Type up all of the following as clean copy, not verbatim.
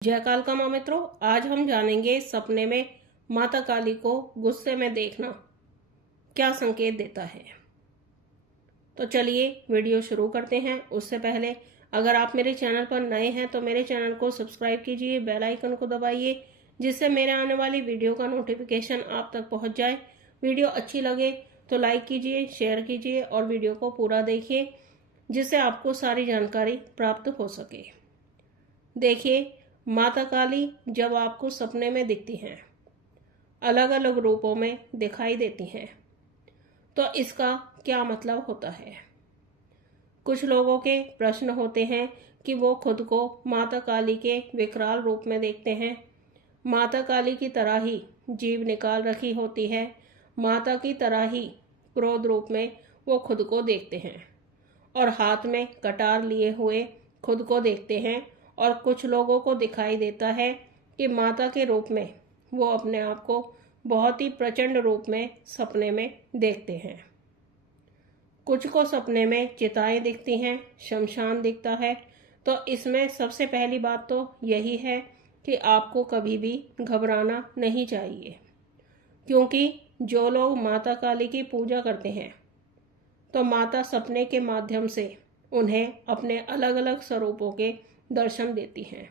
जय कालका माँ मित्रों, आज हम जानेंगे सपने में माता काली को गुस्से में देखना क्या संकेत देता है। तो चलिए वीडियो शुरू करते हैं। उससे पहले अगर आप मेरे चैनल पर नए हैं तो मेरे चैनल को सब्सक्राइब कीजिए, बेल आइकन को दबाइए जिससे मेरे आने वाली वीडियो का नोटिफिकेशन आप तक पहुंच जाए। वीडियो अच्छी लगे तो लाइक कीजिए, शेयर कीजिए और वीडियो को पूरा देखिए जिससे आपको सारी जानकारी प्राप्त हो सके। देखिए, माता काली जब आपको सपने में दिखती हैं, अलग अलग रूपों में दिखाई देती हैं, तो इसका क्या मतलब होता है। कुछ लोगों के प्रश्न होते हैं कि वो खुद को माता काली के विकराल रूप में देखते हैं। माता काली की तरह ही जीभ निकाल रखी होती है, माता की तरह ही क्रोध रूप में वो खुद को देखते हैं और हाथ में कटार लिए हुए खुद को देखते हैं। और कुछ लोगों को दिखाई देता है कि माता के रूप में वो अपने आप को बहुत ही प्रचंड रूप में सपने में देखते हैं। कुछ को सपने में चिताएं दिखती हैं, शमशान दिखता है। तो इसमें सबसे पहली बात तो यही है कि आपको कभी भी घबराना नहीं चाहिए, क्योंकि जो लोग माता काली की पूजा करते हैं तो माता सपने के माध्यम से उन्हें अपने अलग अलग स्वरूपों के दर्शन देती हैं।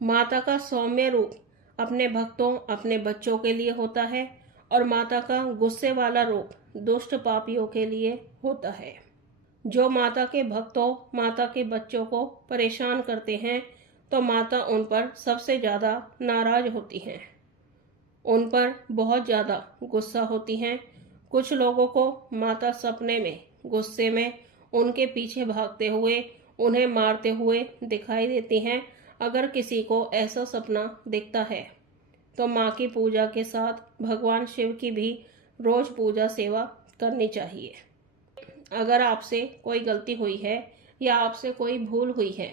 माता का सौम्य रूप अपने भक्तों, अपने बच्चों के लिए होता है और माता का गुस्से वाला रूप दुष्ट पापियों के लिए होता है। जो माता के भक्तों, माता के बच्चों को परेशान करते हैं तो माता उन पर सबसे ज्यादा नाराज होती हैं, उन पर बहुत ज्यादा गुस्सा होती हैं। कुछ लोगों को माता सपने में गुस्से में उनके पीछे भागते हुए, उन्हें मारते हुए दिखाई देती हैं। अगर किसी को ऐसा सपना दिखता है तो माँ की पूजा के साथ भगवान शिव की भी रोज पूजा सेवा करनी चाहिए। अगर आपसे कोई गलती हुई है या आपसे कोई भूल हुई है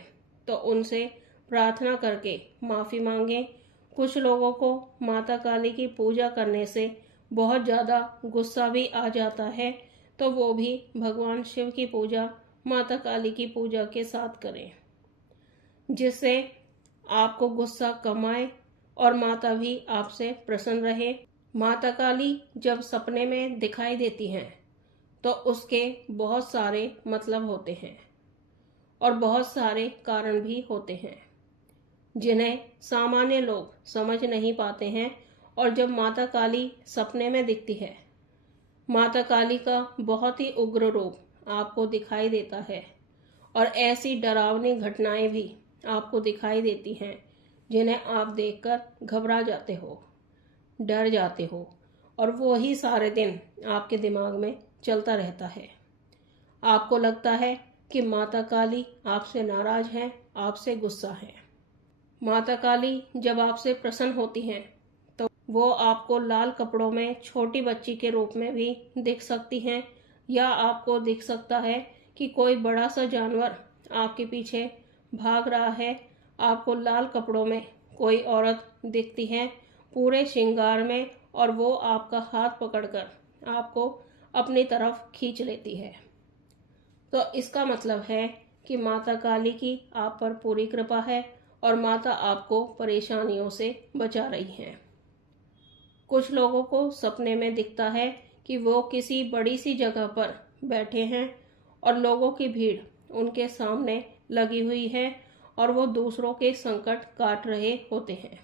तो उनसे प्रार्थना करके माफ़ी मांगें। कुछ लोगों को माता काली की पूजा करने से बहुत ज़्यादा गुस्सा भी आ जाता है, तो वो भी भगवान शिव की पूजा, माता काली की पूजा के साथ करें, जिससे आपको गुस्सा कम आए और माता भी आपसे प्रसन्न रहे। माता काली जब सपने में दिखाई देती हैं तो उसके बहुत सारे मतलब होते हैं और बहुत सारे कारण भी होते हैं जिन्हें सामान्य लोग समझ नहीं पाते हैं। और जब माता काली सपने में दिखती है, माता काली का बहुत ही उग्र रूप आपको दिखाई देता है और ऐसी डरावनी घटनाएं भी आपको दिखाई देती हैं जिन्हें आप देखकर घबरा जाते हो, डर जाते हो और वो ही सारे दिन आपके दिमाग में चलता रहता है। आपको लगता है कि माता काली आपसे नाराज हैं, आपसे गुस्सा है। माता काली जब आपसे प्रसन्न होती हैं तो वो आपको लाल कपड़ों में छोटी बच्ची के रूप में भी दिख सकती हैं, या आपको दिख सकता है कि कोई बड़ा सा जानवर आपके पीछे भाग रहा है। आपको लाल कपड़ों में कोई औरत दिखती है पूरे श्रृंगार में और वो आपका हाथ पकड़कर आपको अपनी तरफ खींच लेती है। तो इसका मतलब है कि माता काली की आप पर पूरी कृपा है और माता आपको परेशानियों से बचा रही हैं। कुछ लोगों को सपने में दिखता है कि वो किसी बड़ी सी जगह पर बैठे हैं और लोगों की भीड़ उनके सामने लगी हुई है और वो दूसरों के संकट काट रहे होते हैं।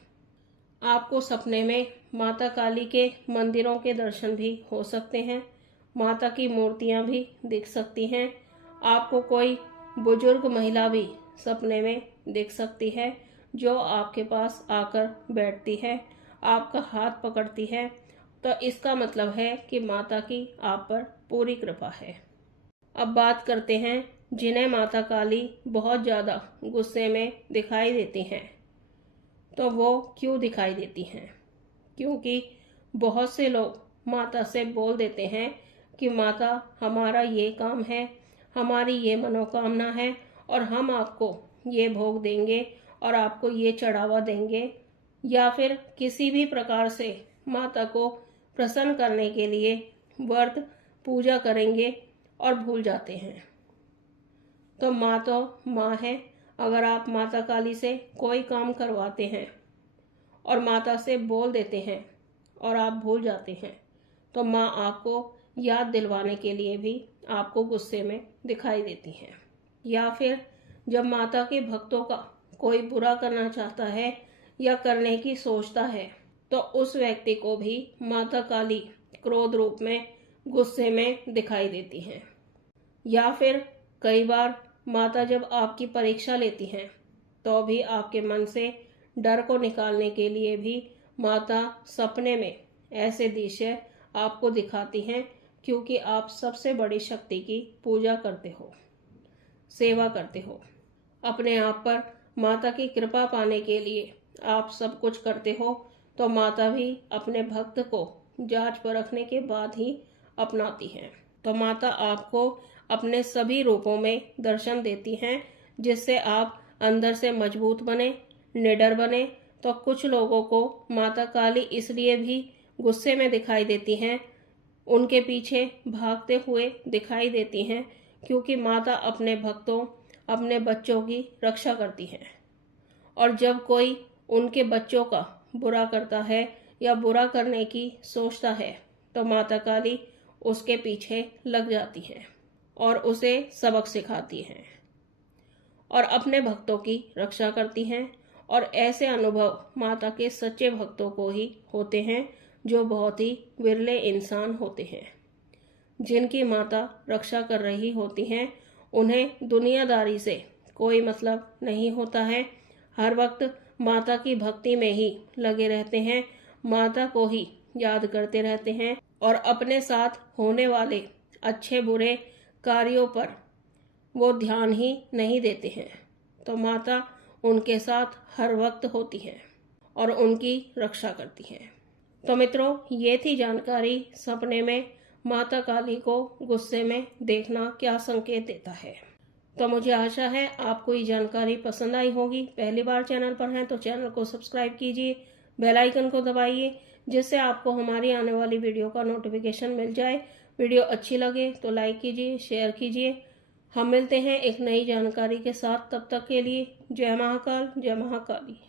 आपको सपने में माता काली के मंदिरों के दर्शन भी हो सकते हैं, माता की मूर्तियां भी दिख सकती हैं। आपको कोई बुजुर्ग महिला भी सपने में दिख सकती है जो आपके पास आकर बैठती है, आपका हाथ पकड़ती है। तो इसका मतलब है कि माता की आप पर पूरी कृपा है। अब बात करते हैं जिन्हें माता काली बहुत ज़्यादा गुस्से में दिखाई देती हैं। तो वो क्यों दिखाई देती हैं? क्योंकि बहुत से लोग माता से बोल देते हैं कि माता, हमारा ये काम है, हमारी ये मनोकामना है और हम आपको ये भोग देंगे और आपको ये चढ़ावा देंगे, या फिर किसी भी प्रकार से माता को प्रसन्न करने के लिए व्रत पूजा करेंगे और भूल जाते हैं। तो माँ है, अगर आप माता काली से कोई काम करवाते हैं और माता से बोल देते हैं और आप भूल जाते हैं, तो माँ आपको याद दिलवाने के लिए भी आपको गुस्से में दिखाई देती हैं। या फिर जब माता के भक्तों का कोई बुरा करना चाहता है या करने की सोचता है, तो उस व्यक्ति को भी माता काली क्रोध रूप में गुस्से में दिखाई देती हैं। या फिर कई बार माता जब आपकी परीक्षा लेती हैं, तो भी आपके मन से डर को निकालने के लिए भी माता सपने में ऐसे दृश्य आपको दिखाती हैं, क्योंकि आप सबसे बड़ी शक्ति की पूजा करते हो, सेवा करते हो। अपने आप पर माता की कृपा पाने के लिए आप सब कुछ करते हो, तो माता भी अपने भक्त को जांच परखने के बाद ही अपनाती हैं। तो माता आपको अपने सभी रूपों में दर्शन देती हैं, जिससे आप अंदर से मजबूत बने, निडर बने। तो कुछ लोगों को माता काली इसलिए भी गुस्से में दिखाई देती हैं, उनके पीछे भागते हुए दिखाई देती हैं, क्योंकि माता अपने भक्तों, अपने बच्चों की रक्षा करती हैं। और जब कोई उनके बच्चों का बुरा करता है या बुरा करने की सोचता है, तो माता काली उसके पीछे लग जाती हैं और उसे सबक सिखाती हैं और अपने भक्तों की रक्षा करती हैं। और ऐसे अनुभव माता के सच्चे भक्तों को ही होते हैं, जो बहुत ही विरले इंसान होते हैं। जिनकी माता रक्षा कर रही होती हैं, उन्हें दुनियादारी से कोई मतलब नहीं होता है। हर वक्त माता की भक्ति में ही लगे रहते हैं, माता को ही याद करते रहते हैं और अपने साथ होने वाले अच्छे बुरे कार्यों पर वो ध्यान ही नहीं देते हैं। तो माता उनके साथ हर वक्त होती हैं और उनकी रक्षा करती हैं। तो मित्रों, ये थी जानकारी सपने में माता काली को गुस्से में देखना क्या संकेत देता है। तो मुझे आशा है आपको ये जानकारी पसंद आई होगी। पहली बार चैनल पर हैं तो चैनल को सब्सक्राइब कीजिए, बेल आइकन को दबाइए, जिससे आपको हमारी आने वाली वीडियो का नोटिफिकेशन मिल जाए। वीडियो अच्छी लगे तो लाइक कीजिए, शेयर कीजिए। हम मिलते हैं एक नई जानकारी के साथ। तब तक के लिए जय महाकाल, जय महाकाली।